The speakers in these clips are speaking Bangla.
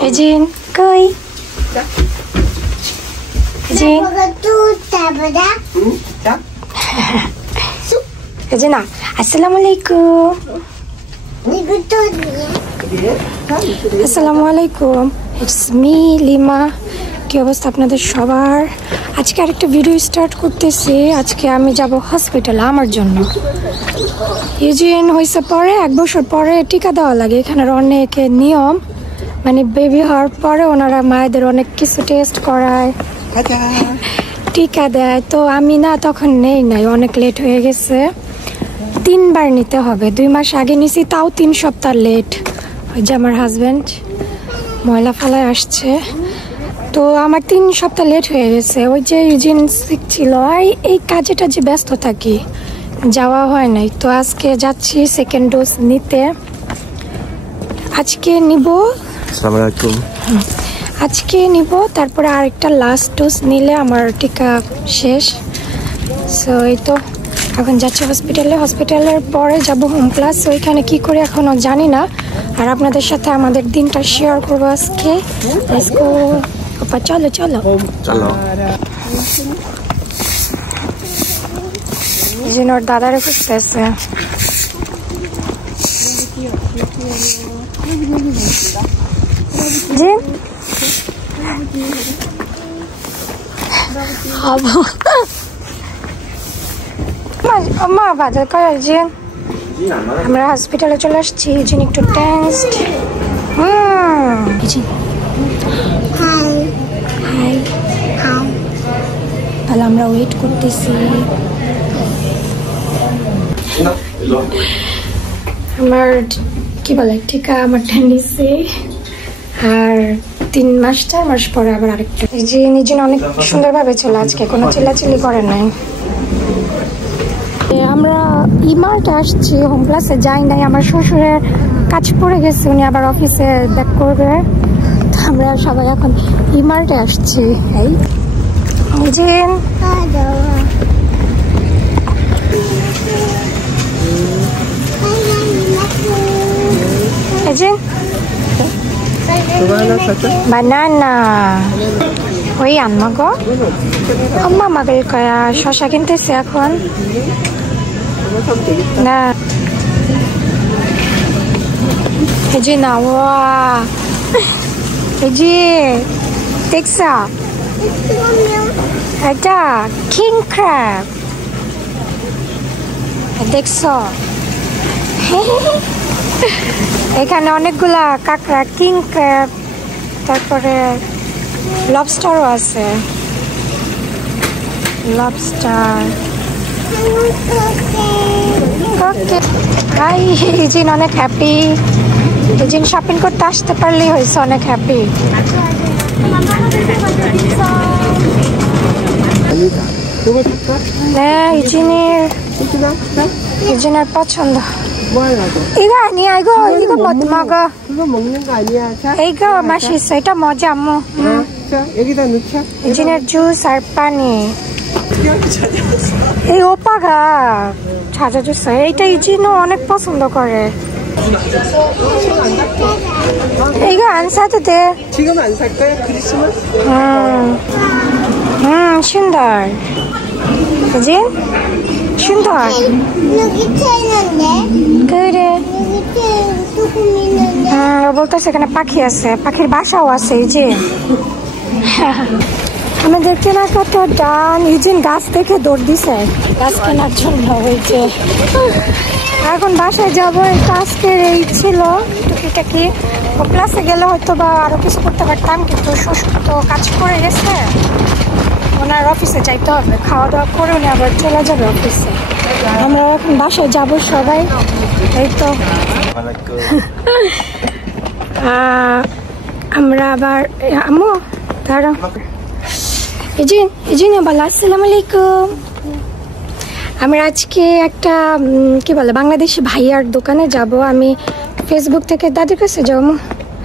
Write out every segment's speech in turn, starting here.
Eugene, koi. Eugene. Eugene, assalamualaikum. Assalamualaikum. It's me, Lima. কি অবস্থা আপনাদের সবার? আজকে আরেকটা ভিডিও স্টার্ট করতেছি। আজকে আমি যাব হসপিটালে আমার জন্য। ইউজিন হয়েছে পরে 1 বছর পরে টিকা দেওয়া লাগে। এখানের অনেক নিয়ম, মানে বেবি হওয়ার পরে ওনারা মায়েদের অনেক কিছু টেস্ট করায়, টিকা দেয়। তো আমি না তখন নেই নাই, অনেক লেট হয়ে গেছে। 3 বার নিতে হবে। 2 মাস আগে নিছি, তাও 3 সপ্তাহ লেট। ওই যে আমার হাজব্যান্ড ময়লা ফালায় আসছে, তো আমার 3 সপ্তাহ লেট হয়ে গেছে। ওই যে ইউজিন সিক ছিল, এই কাজে টাজে ব্যস্ত থাকি, যাওয়া হয় নাই। তো আজকে যাচ্ছি সেকেন্ড ডোজ নিতে। আজকে নিব। আসসালামু আলাইকুম। আজকে নিব, তারপরে আরেকটা লাস্ট ডোজ নিলে আমার টিকা শেষ। সো এই তো এখন যাচ্ছি হসপিটালে। হসপিটালের পরে যাব হোম ক্লাস। ওইখানে কি করে এখনো জানি না, আর আপনাদের সাথে আমাদের দিনটা শেয়ার করবো আজকে। Let's go. আপা চলো চলো চলো। ইউজিন ওর দাদারে খুঁজতেছে। জি মা বাজার করে ইউজিন। আমরা হসপিটালে চলে আসছি। ইউজিন একটু টেন্সড। ইউজিন তাহলে আমরা ওয়েট করতেছি। আমার কি বলে টিকা আমারটা নিচ্ছে, আর 3 মাস 4 মাস পরে আবার আরেকটা। এই যে নিজে অনেক সুন্দরভাবে চলে, আজকে কোনো চিল্লাচিল্লি করে নাই। আমরা ইমার্টে আসছি, হোম ক্লাসে যাই নাই। আমার শ্বশুরের কাজ পড়ে গেছে, উনি আবার অফিসে ব্যাক করবে। আমরা সবাই এখন ইমার্টে আসছি। এই ইউজিন ইউজিন বানানা ওই আনমা গো। আম্মা আমাকে কয়া শশা কিনতেছে এখন না। এই যে না, ওয়া এই যে দেখছা, এটা কিং ক্র্যাব দেখছ? এখানে অনেকগুলা কাঁকড়া, কিং ক্র্যাব, তারপরে লবস্টারও আছে। Lobster hi. ইউজিন অনেক হ্যাপি। ইউজিন শপিং করতে আসতে পারলেই হয়েছে অনেক হ্যাপি। হ্যাঁ ইউজিনের পছন্দ। 이거 아니야, 이거 못 먹어. 그거 먹는 거 아니야. 자. 이거 맛있어. 이거 뭐지, 안무? 자, 여기다 넣자. 유진의 주스 알바니. 이 오빠가 찾아줬어요. 이따 유진은 어느 পছন্দ করে. 이거 안 사도 돼. 지금 안 살 거야? 크리스마스? 신달. 유진? 신달. 여기 태는데? 그래. 여기 태 조금 있는데? বলতেছে এখানে পাখি আছে, পাখির বাসাও আছে। ইউজিন আমাদের কেনাকাটা ডান। ইউজিন গাছ দেখে দৌড় দিছে গাছ কেনার জন্য। হয়েছে এখন বাসায় যাবো। আজকের এই ছিল টুকিটাকি। ক্লাসে গেলে হয়তো বা আরো কিছু করতে পারতাম, কিন্তু শ্বশুর তো কাজ করে গেছে, ওনার অফিসে যাইতে হবে। খাওয়া দাওয়া করে উনি আবার চলে যাবে অফিসে। আমরা এখন বাসায় যাবো সবাই। এই তো আমরা আবার আম্মু দাঁড়াও। ইউজিন বলো আসসালামু আলাইকুম। আমরা আজকে একটা কি বলে বাংলাদেশি ভাইয়ার দোকানে যাব। আমি ফেসবুক থেকে দাদির কাছে যাও,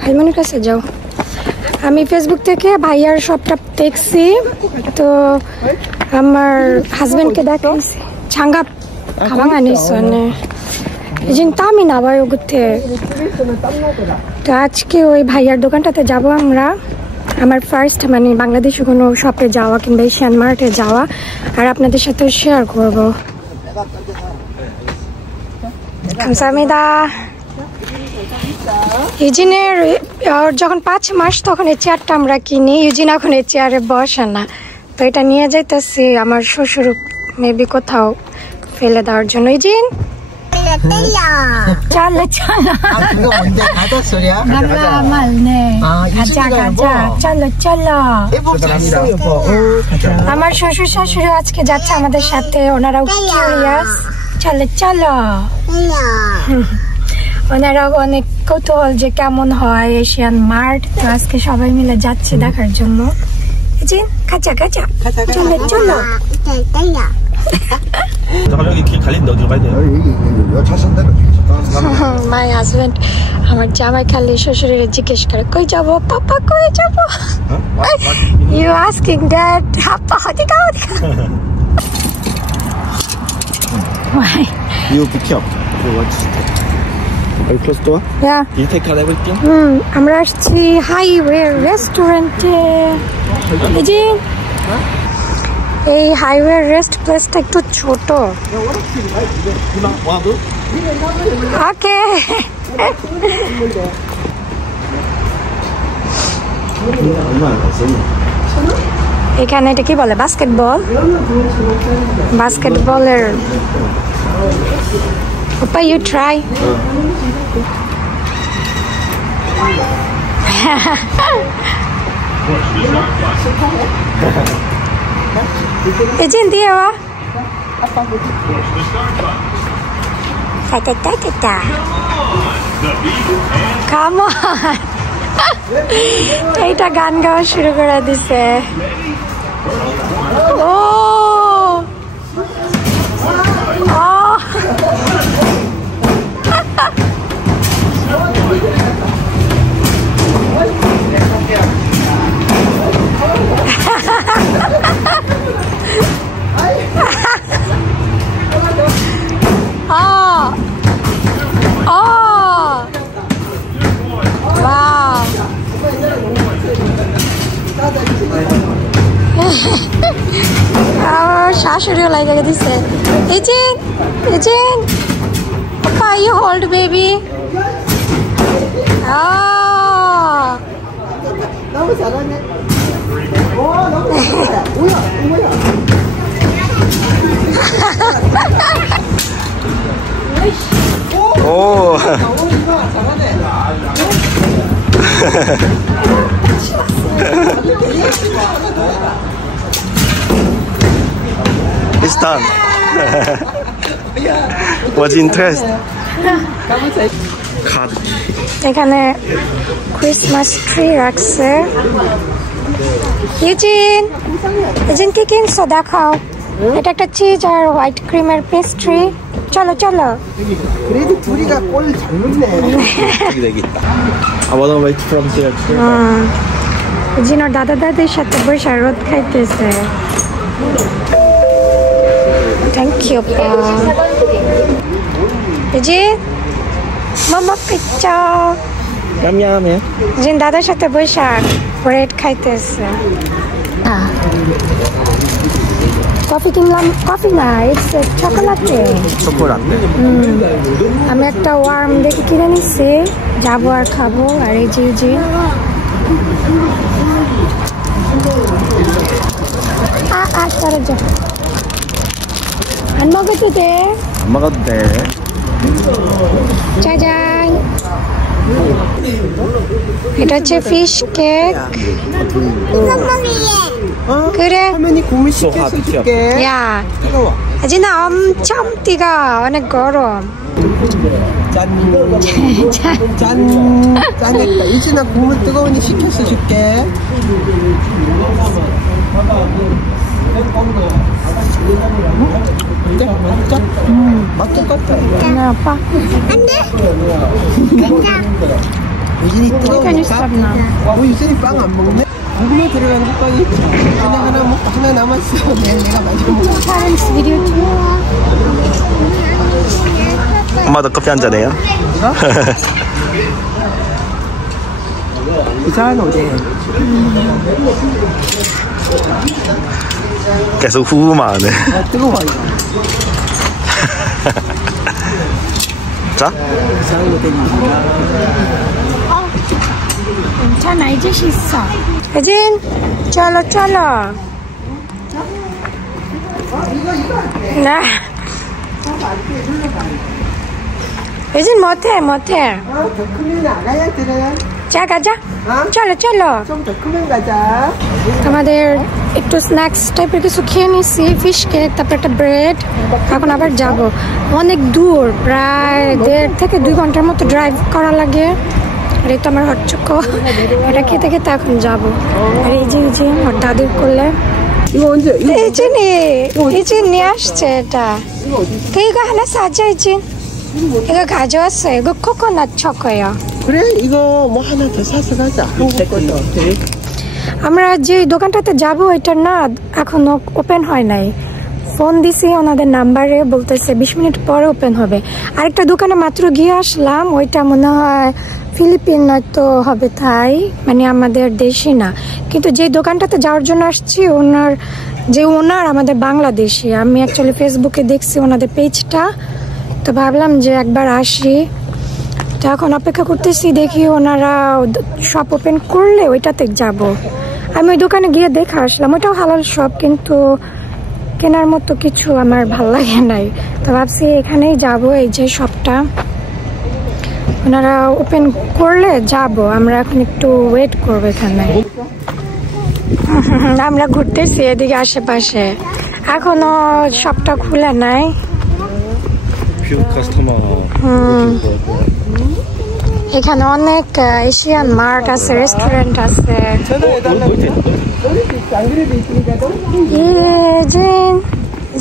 হাইমনির কাছে যাও। আমি ফেসবুক থেকে ভাইয়ার শপটা দেখছি, তো আমার হাজবেন্ডকে দেখাইছি। 장갑 가방 안에 있었네. 유진 땀이 나와요 그때. তো আজকে ওই ভাইয়ার দোকানটাতে যাব আমরা। আমার ফার্স্ট মানে বাংলাদেশে কোনো শপে যাওয়া কিংবা এশিয়ান মার্টে যাওয়া, আর আপনাদের সাথে শেয়ার করব। 감사합니다। ইউজিনের যখন 5 মাস তখন এই চেয়ারটা আমরা কিনি। ইউজিন এখন এই চেয়ারে বসে না, তো এটা নিয়ে যাইতেছি আমার শ্বশুর মেবি কোথাও ফেলে দেওয়ার জন্য। ইউজিন চলো চলো, 그거 뭔데? 가자 소리야? বাংলা 말네 가자 가자 চলো চলো। আমার শ্বশুর শাশুড়ি আজকে যাচ্ছে আমাদের সাথে, ওনারাও কিউরিয়াস। চলো চলো, ওনারাও অনেক কৌতূহল যে কেমন হয় এশিয়ান মার্ট। তো আজকে সবাই মিলে যাচ্ছে দেখার জন্য। ইজিন 가자 가자 চলো চলো। 여기 길 갈린데 어디로 가야 돼요? 여기 차선대로 মাই হাজবেন্ড আমার জামাই খালি শ্বশুরের জিজ্ঞেস করে কই যাব পাপা, কই যাব? You asking that papa 어디가 어디가? Why? You pick up. Are you close to? Yeah. You take out everything? আমরা আসছি হাইওয়ে রেস্টুরেন্টে। ইজিন এই হাইওয়ে রেস্ট প্লেসটা একটু ছোট। ওকে এখানে এটা কি বলে? বাস্কেটবল, বাস্কেটবলের ওপা ইউ ট্রাই। 이젠 뒤에 와. 따따따따따. Come on. এইটা গান গাওয়া শুরু করে দিছে। ও শাশুড়িও লাগে দিছে। ইজিন ইজিন পাপা you hold baby. 너무 잘하네. 오, 너무 잘한다. 뭐야? 오. 나오니까 잘하네. It's done. Was interest? 카드. এখানে ক্রিসমাস ট্রি রাখছে। ইউজিন ইউজিন কি কিনছো দেখাও। এটা একটা চিজ আর হোয়াইট ক্রিমের পেস্ট্রি। চলো চলো। 그래도 둘이가 꼴 잘 먹네. 여기 있다. I wanna wait from here. Yujin ওর দাদা দাদির সাথে বসে রোদ খাইতেছে। থ্যাংক ইউ পা। ইউজিন মামা পিচ্চা। 얌얌해. ইউজিন দাদার সাথে বসে ব্রেড খাইতেছে। কফি কিনলাম, কফি না ইটস চকোলেটে। 초콜릿. আমি একটা ওয়ার্ম দেখে কিনে নিচ্ছি, যাবো আর খাবো। আর এই যে জি 따라줘. 안 먹어도 돼. 안 먹어도 돼. 짜잔. এটা হচ্ছে fish cake. 그래. 할머니 국물 시켜서 줄게. 야, 뜨거워. 아진아 엄청 뜨거. 어느 거름. 짠. 짠했다. 이진아 국물 뜨거우니 식혀서 줄게. 어때? 맛있죠? 맛 똑같아. 네, 오빠. 안 돼. 유진이 편히 뜨거우니까. 쌌나? 유진이 빵 안 먹네? 고구마 들어간 빵이 있지. 하나 먹고 하나 남았어. 내가 마지막 먹어. Parents video too. 엄마도 커피 한 잔해요? 이상한 어제. 계속 후만 하네. 뜨거워 이거. 자? 이상한 어제. 괜찮아, 이제 씻어. 혜진, 쩔어. 나. 혜진 못해. 더 크면 나가야 되나? 자, 가자. চলো 좀 더 크면 가자. আমাদের একটু স্ন্যাক্স টাইপের কিছু খেয়ে নিছি, ফিশ কেক, তারপর একটা ব্রেড। এখন আবার যাব, অনেক দূর, প্রায় 1.5 থেকে 2 ঘন্টার মতো ড্রাইভ করা লাগে। আর এই তো আমার হটচক্ক, এটা খেতে খেতে এখন যাব। আর এই যে আমার দাদির করলে 이거 언제? 이거 এই যে নিয়ে আসছে এটা। তো 이거 하나 사자 이제. 이거 가져왔어. 이거 코코넛 초코예요. 그래? 이거 뭐 하나 더 사서 가자. 한국 것도. আমরা যে দোকানটাতে যাব এটা না এখনো ওপেন হয় নাই। ফোন দিছি ওনাদের নাম্বারে, বলতেছে 20 মিনিট পরে ওপেন হবে। আরেকটা দোকানে মাত্র গিয়ে আসলাম, ওইটা মনে হয় ফিলিপিন নয়তো হবে তাই, মানে আমাদের দেশি না। কিন্তু যে দোকানটাতে যাওয়ার জন্য আসছি ওনার আমাদের বাংলাদেশি। আমি অ্যাকচুয়ালি ফেসবুকে দেখছি ওনাদের পেজটা, তো ভাবলাম যে একবার আসি। তো এখন অপেক্ষা করতেছি, দেখি ওনারা শপ ওপেন করলে ওইটাতে যাব। আমি ওই দোকানে গিয়ে দেখে আসলাম, ওইটাও হালাল শপ, কিন্তু কেনার মতো কিছু আমার ভাল লাগে নাই। তো ভাবছি এখানেই যাব, এই যে শপটা ওনারা ওপেন করলে যাব। আমরা এখন একটু ওয়েট করবো এখানে। আমরা ঘুরতেছি এদিকে আশেপাশে, এখনো শপটা খুলে নাই। 퓨 커스터머. এখানে অনেক এশিয়ান মার্ট আছে, রেস্টুরেন্ট আছে।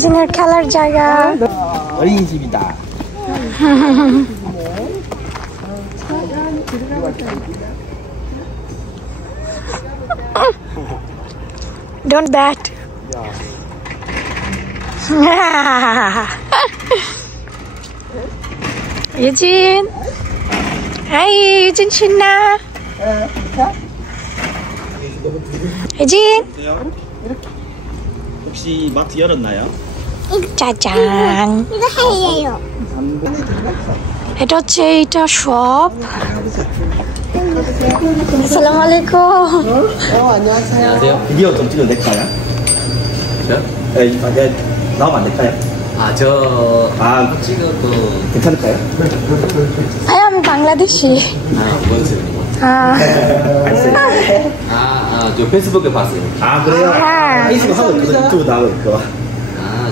জিনের খেলার জায়গা। 어린이집이다. Don't that. 유진. 하이 유진 신나. 유진. 혹시 마트 열었나요? 짜잔. 이거 해예요. এটা হচ্ছে এইটা শপ। আসসালামু আলাইকুম। 안녕하세요. 비디오 좀 찍어도 될까요? 저요? 네, 나오면 안 될까요? 아, 찍어도. 괜찮을까요? ভাই আমি বাংলাদেশি। 뭔 소리고? 저 페이스북에 봤어요. 아, 그래요? 아. 페이스북 하고 있거든. 유튜브 나오고 있고.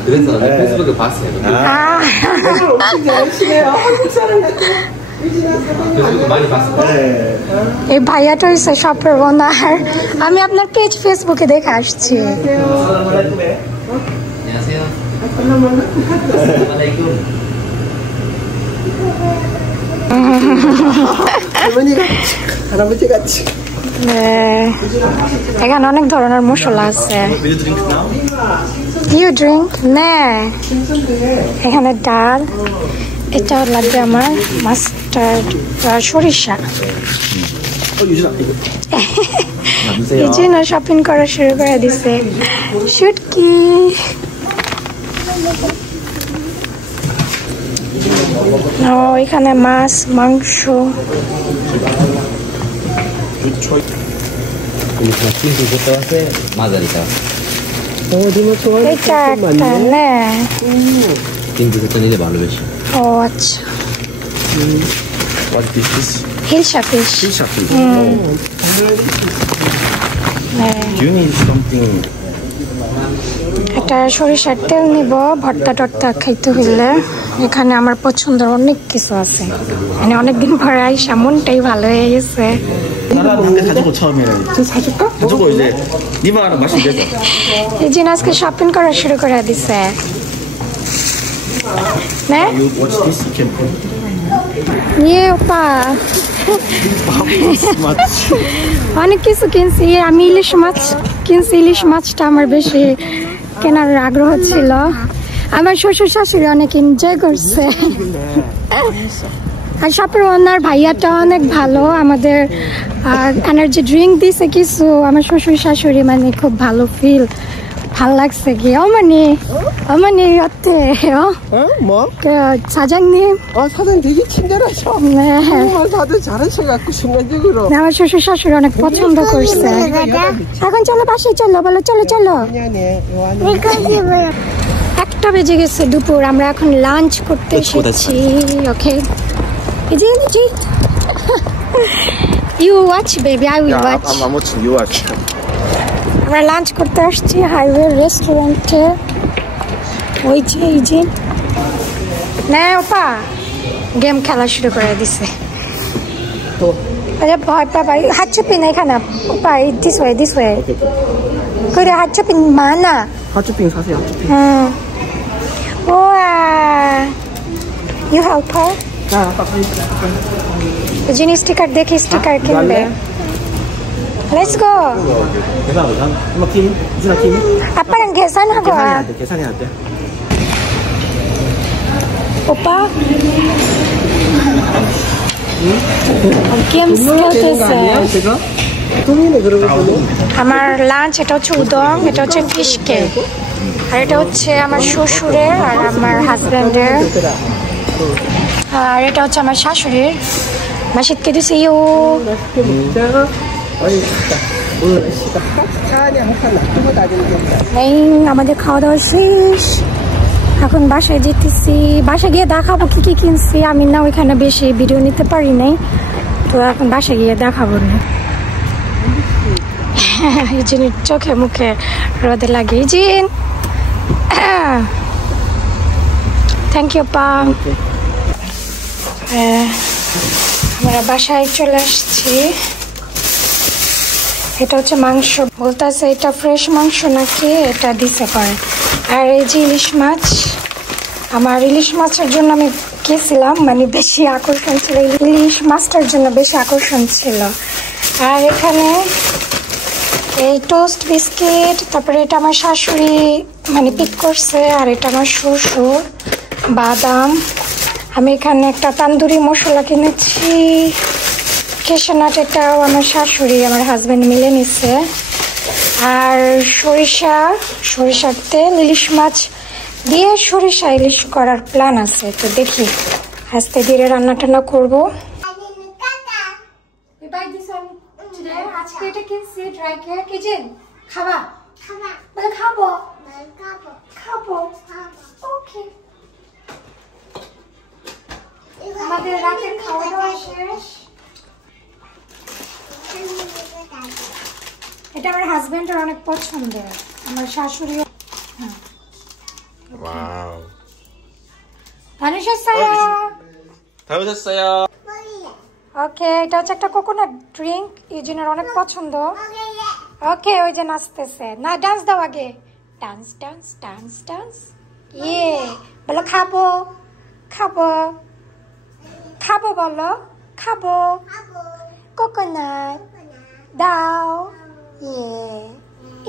그래서 네. 페이스북에 봤어요. 엄청 잘하시네요. 한국 사람 같아. 페이스북 많이 봤어요. 네. এই ভাইয়াটা হচ্ছে শপের ওনার। আমি আপনার পেজ ফেসবুকে দেখে আসছি। 안녕하세요. assalamualaikum. 할머니가 할아버지 같이. 네, এখানে অনেক ধরনের মশলা আছে। Will you drink now? You drink? 네, এখানে ডাল, এটা লাগবে আমার মাস্টার্ড, সরিষা। 유진아, 이거. 남으세요. ইজিনও শপিং করা শুরু করে দিছে। শুটকি। ও এখানে মাছ, মাংস। চিন্টু করতে আছে মাঝারিটা 어디뭐 좋아하는 এটা 거 একটা 많네. 네। চিন্টু করতে নিলে ভালো বেশি ও আচ্ছা, What is this? Hilsa fish. Shopping. 네, Do you need something? একটা সরিষার তেল নিব ভর্তা টর্তা খাইতে হইলে। এখানে আমার পছন্দের অনেক কিছু আছে, মানে অনেকদিন পরে আইসা মনটাই ভালো হয়ে গেছে। 근데 가지고 처음에는. 저 사줄까? 가지고 이제 니만 하나 마시면 되죠. ইজিন আজকে শপিং করা শুরু করে দিছে। 네? You watch this? You can put ইয়ে ওপা much. অনেক কিছু কিনছি। আমি ইলিশ মাছ কিনছি, ইলিশ মাছটা আমার বেশি কেনার আগ্রহ ছিল। আমার শ্বশুর শাশুড়ি অনেক এনজয় করছে আর সাপের ওনার ভাইয়াটা অনেক ভালো আমাদের এনার্জি ড্রিঙ্ক দিছে কিছু আমার শ্বশুর শাশুড়ি মানে খুব ভালো ফিল ভাল লাগছে কি 어머니 어때? 뭐? 그 사장님 사장 되게 친절하셔. 네. 정말 다들 잘하셔갖고 순간적으로. আমার শ্বশুর শাশুড়ি অনেক পছন্দ করছে এখন চলো বাসায় চলো বলো চলো চলো 미안해. 이거 뭐야? একটা বেজে গেছে দুপুর আমরা এখন লাঞ্চ করতে এসেছি okay easy you watch baby I will watch I'm watching you watch. আমরা লাঞ্চ করতে আসছি হাইওয়ে রেস্টুরেন্টে ওই যে এই যে না ওপা গেম খেলা শুরু করে দিছে আরে ভয় পাই হাত চুপি না এখানে ওপা দিস ওয়ে 그래 হাত চুপি মানা 핫쇼핑 사세요. 핫쇼핑. 우와 you help her জিনি স্টিকার দেখি স্টিকার কিনবে Let's go. 엄마 김? 유준아 김? 아빠랑 계산하고 와. 계산해야 돼. 오빠. 게임 스케일했어. 제가? 동이네 그러고 আমার লাঞ্চ এটা হচ্ছে উদং এটা হচ্ছে ফিশ কেক আর এটা হচ্ছে আমার শ্বশুরের আর আমার হাজবেন্ডের আর এটা হচ্ছে আমার শাশুড়ির 맛있게 드세요. এই আমাদের খাওয়া দাওয়া শেষ এখন বাসায় যেতেছি বাসায় গিয়ে দেখাবো কি কি কিনছি আমি না ওইখানে বেশি ভিডিও নিতে পারি নাই তো এখন বাসায় গিয়ে দেখাবো না এই জিনিস চোখে মুখে রোদে লাগে জিন থ্যাংক ইউ পা আমরা বাসায় চলে আসছি এটা হচ্ছে মাংস বলতেছে এটা ফ্রেশ মাংস নাকি এটা দিতে পারে আর এই যে ইলিশ মাছ আমার ইলিশ মাছের জন্য আমি গেছিলাম মানে বেশি আকর্ষণ ছিল ইলিশ মাছটার জন্য বেশি আকর্ষণ ছিল আর এখানে এই টোস্ট বিস্কিট তারপরে এটা আমার শাশুড়ি মানে পিক করছে আর এটা আমার শ্বশুর বাদাম আমি এখানে একটা তান্দুরি মশলা কিনেছি কেশনাট এটাও আমার শাশুড়ি আমার হাজবেন্ড মিলে নিচ্ছে আর সরিষার তেল ইলিশ মাছ দিয়ে সরিষা ইলিশ করার প্ল্যান আছে তো দেখি আস্তে ধীরে রান্না টান্না করবো আজকে এটা কিনছি ড্রাই কেক কি যে খাবা বলে খাবো ওকে আমাদের রাতের খাওয়া দাওয়া শেষ এটা আমার হাজবেন্ডের অনেক পছন্দের আমার শাশুড়ি 와우. 다녀오셨어요 잘 오셨어요. ওকে এটা হচ্ছে একটা কোকোনাট ড্রিঙ্ক ইউজিনের অনেক পছন্দ ওকে ওই যে নাচতেছে না ডান্স দাও আগে ডান্স ইয়ে বলো খাবো বলো খাবো কোকোনাট দাও ইয়ে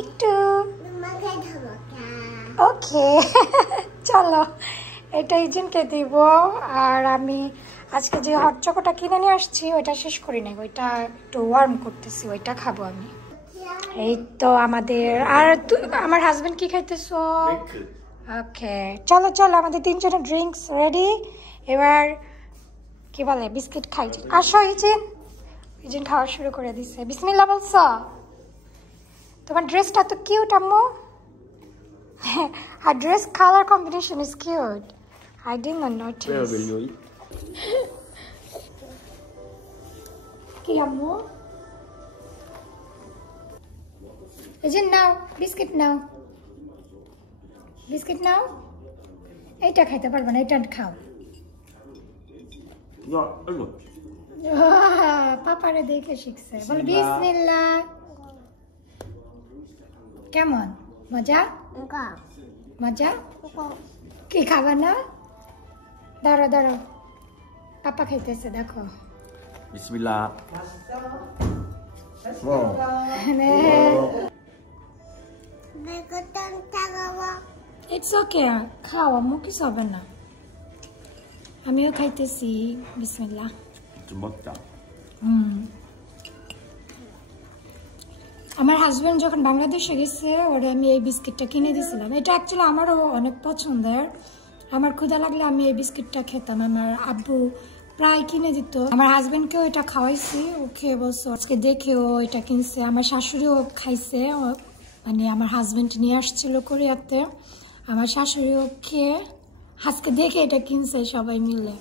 একটু ওকে চলো এটা ইউজিনকে দিব আর আমি আজকে যে হট চকোটা কিনে নিয়ে আসছি ওইটা শেষ করি নাই ওইটা একটু ওয়ার্ম করতেছি ওইটা খাবো আমি এই তো আমাদের আর আমার হাজবেন্ড কি খাইতেছো ওকে চলো আমাদের তিনজনের ড্রিঙ্কস রেডি এবার কি বলে বিস্কিট খাই আসো ইজিন খাওয়া শুরু করে দিছে বিসমিল্লাহ বলছো তোমার ড্রেসটা তো কিউট আম্মু her dress color combination is cute I didn't notice Where will you eat? কি আম্মু ইজিন নাও বিস্কিট নাও এইটা খাইতে পারবে না এটা খাও 야, 아이고. পাপারে দেখে শিখছে বল বিসমিল্লাহ কেমন মজা কি খাবা না দাঁড়ো পাপা খাইতেছে দেখো 비스밀라. 네. 매거탕 따가워. ইটস ওকে, খাও আম্মু, কিছু হবে না। আমিও খাইতেছি, বিসমিল্লাহ। 좀 먹자. আমার হাজবেন্ড যখন বাংলাদেশে গেছে ওরে আমি এই বিস্কিটটা কিনে দিয়েছিলাম। এটা অ্যাকচুয়ালি আমারও অনেক পছন্দের। আমার ক্ষুধা লাগলে আমি এই বিস্কিটটা খেতাম। আমার আব্বু প্রায় কিনে দিত। আমার হাজবেন্ডকেও এটা খাওয়াইছি, ও খেয়ে বলছে আজকে দেখে ও এটা কিনছে। আমার শাশুড়িও খাইছে, মানে আমার হাজবেন্ড নিয়ে আসছিল কোরিয়াতে। আমার শাশুড়িও খেয়ে আজকে দেখে এটা কিনছে সবাই মিলে।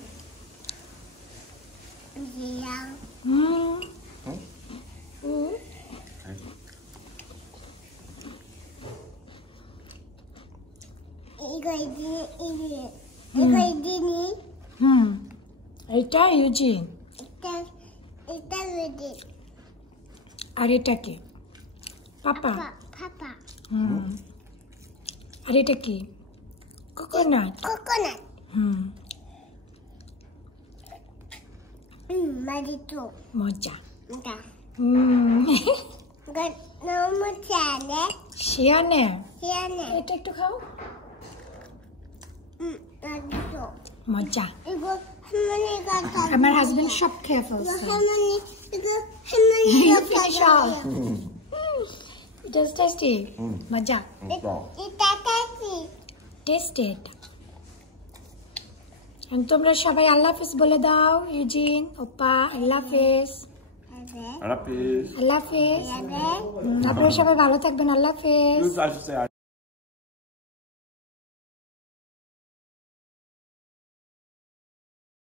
এটা ইউজিন, আর এটা কি পাপা। আর এটা কি কোকোনাট। মজা। শিয়ানে এটা একটু খাও, মজা। আমার হাজবেন্ড সব খেয়ে ফেলছে। It's tasty. মজা। Tasted. তোমরা সবাই আল্লাহ হাফিজ বলে দাও। ইউজিন, ওপা, আল্লাহ হাফিজ। 알라피스. আল্লাহ হাফিজ। আপনারা সবাই ভালো থাকবেন। আল্লাহ হাফিজ। 이웃 아주세요.